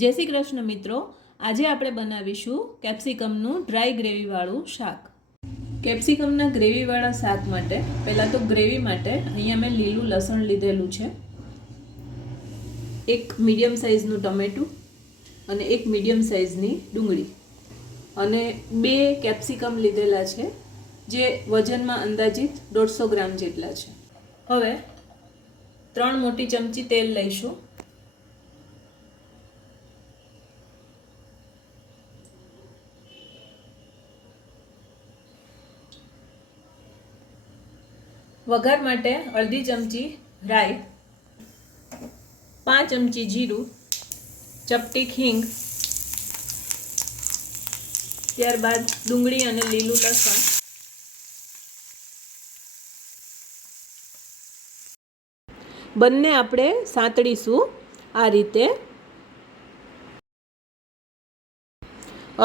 જય શ્રી કૃષ્ણ મિત્રો, આજે આપણે બનાવીશું કેપ્સિકમનું ડ્રાય ગ્રેવીવાળું શાક. કેપ્સિકમના ગ્રેવીવાળા શાક માટે પહેલાં તો ગ્રેવી માટે અહીંયા મેં લીલું લસણ લીધેલું છે, એક મીડિયમ સાઇઝનું ટમેટું અને એક મીડિયમ સાઇઝની ડુંગળી અને 2 કેપ્સિકમ લીધેલા છે, જે વજનમાં અંદાજિત 150 ગ્રામ જેટલા છે. હવે 3 મોટી ચમચી તેલ લઈશું. વઘાર માટે અડધી ચમચી રાઈ, 5 ચમચી જીરું, ચપટી હિંગ, ત્યારબાદ ડુંગળી અને લીલું લસણ, બંને આપણે સાંતળીશું. આ રીતે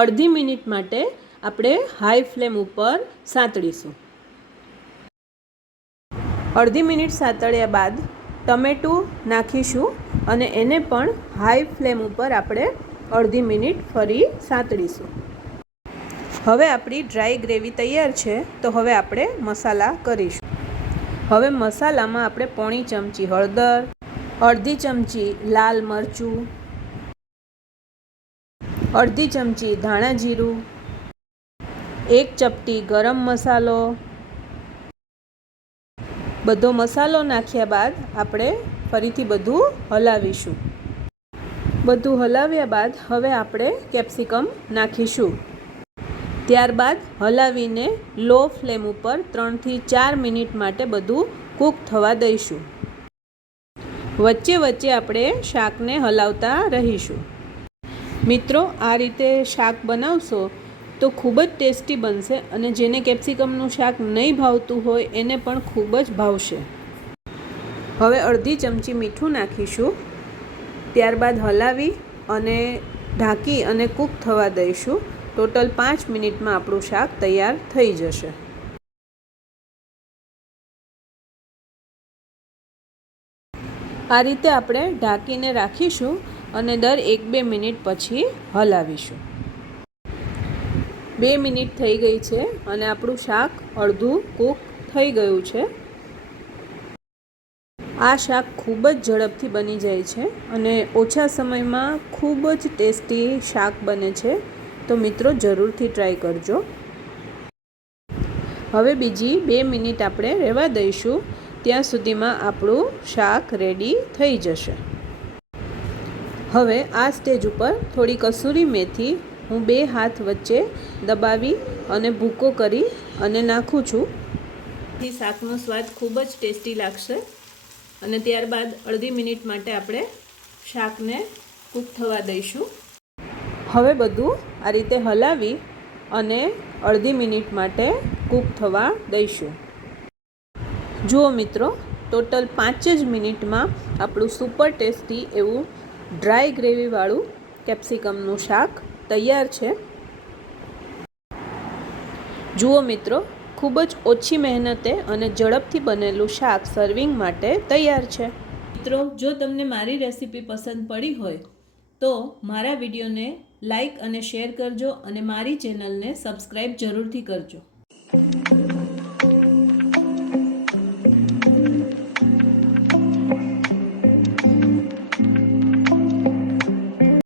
અડધી મિનિટ માટે આપણે હાઈ ફ્લેમ ઉપર સાંતળીશું. અડધી મિનિટ સાંતળ્યા બાદ ટમેટું નાખીશું અને એને પણ હાઈ ફ્લેમ ઉપર આપણે અડધી મિનિટ ફરી સાંતળીશું. હવે આપણી ડ્રાય ગ્રેવી તૈયાર છે, તો હવે આપણે મસાલા કરીશું. હવે મસાલામાં આપણે પોણી ચમચી હળદર, અડધી ચમચી લાલ મરચું, અડધી ચમચી ધાણા જીરું, 1 ચપટી ગરમ મસાલો, બધો મસાલો નાખ્યા બાદ આપણે ફરીથી બધું હલાવીશું. બધું હલાવ્યા બાદ હવે આપણે કેપ્સિકમ નાખીશું. ત્યારબાદ હલાવીને લો ફ્લેમ ઉપર 3 થી 4 મિનિટ માટે બધું કૂક થવા દઈશું. વચ્ચે વચ્ચે આપણે શાકને હલાવતા રહીશું. મિત્રો, આ રીતે શાક બનાવશો તો ખૂબ જ ટેસ્ટી બનશે અને જેને કેપ્સિકમનું શાક નહીં ભાવતું હોય એને પણ ખૂબ જ ભાવશે. હવે અડધી ચમચી મીઠું નાખીશું. ત્યારબાદ હલાવી અને ઢાંકી અને કૂક થવા દઈશું. ટોટલ 5 મિનિટમાં આપણું શાક તૈયાર થઈ જશે. આ રીતે આપણે ઢાંકીને રાખીશું અને દર 1-2 મિનિટ પછી હલાવીશું. 2 મિનિટ થઈ ગઈ છે અને આપણું શાક અડધું કૂક થઈ ગયું છે. આ શાક ખૂબ જ ઝડપથી બની જાય છે અને ઓછા સમયમાં ખૂબ જ ટેસ્ટી શાક બને છે, તો મિત્રો જરૂરથી ટ્રાય કરજો. હવે બીજી 2 મિનિટ આપણે રહેવા દઈશું, ત્યાં સુધીમાં આપણું શાક રેડી થઈ જશે. હવે આ સ્ટેજ ઉપર થોડી કસૂરી મેથી હું 2 હાથ વચ્ચે દબાવી અને ભૂકો કરી અને નાખું છું. શાકનો સ્વાદ ખૂબ જ ટેસ્ટી લાગશે. અને ત્યારબાદ અડધી મિનિટ માટે આપણે શાકને કૂક થવા દઈશું. હવે બધું આ રીતે હલાવી અને અડધી મિનિટ માટે કૂક થવા દઈશું. જુઓ મિત્રો, ટોટલ 5 જ મિનિટમાં આપણું સુપર ટેસ્ટી એવું ડ્રાય ગ્રેવીવાળું કેપ્સિકમનું શાક તૈયાર છે. જુઓ મિત્રો, ખૂબ જ ઓછી મહેનતે અને ઝડપથી બનેલું શાક સર્વિંગ માટે તૈયાર છે. મિત્રો, જો તમને મારી રેસીપી પસંદ પડી હોય તો મારા વિડીયોને લાઈક અને શેર કરજો અને મારી ચેનલને સબસ્ક્રાઈબ જરૂરથી કરજો.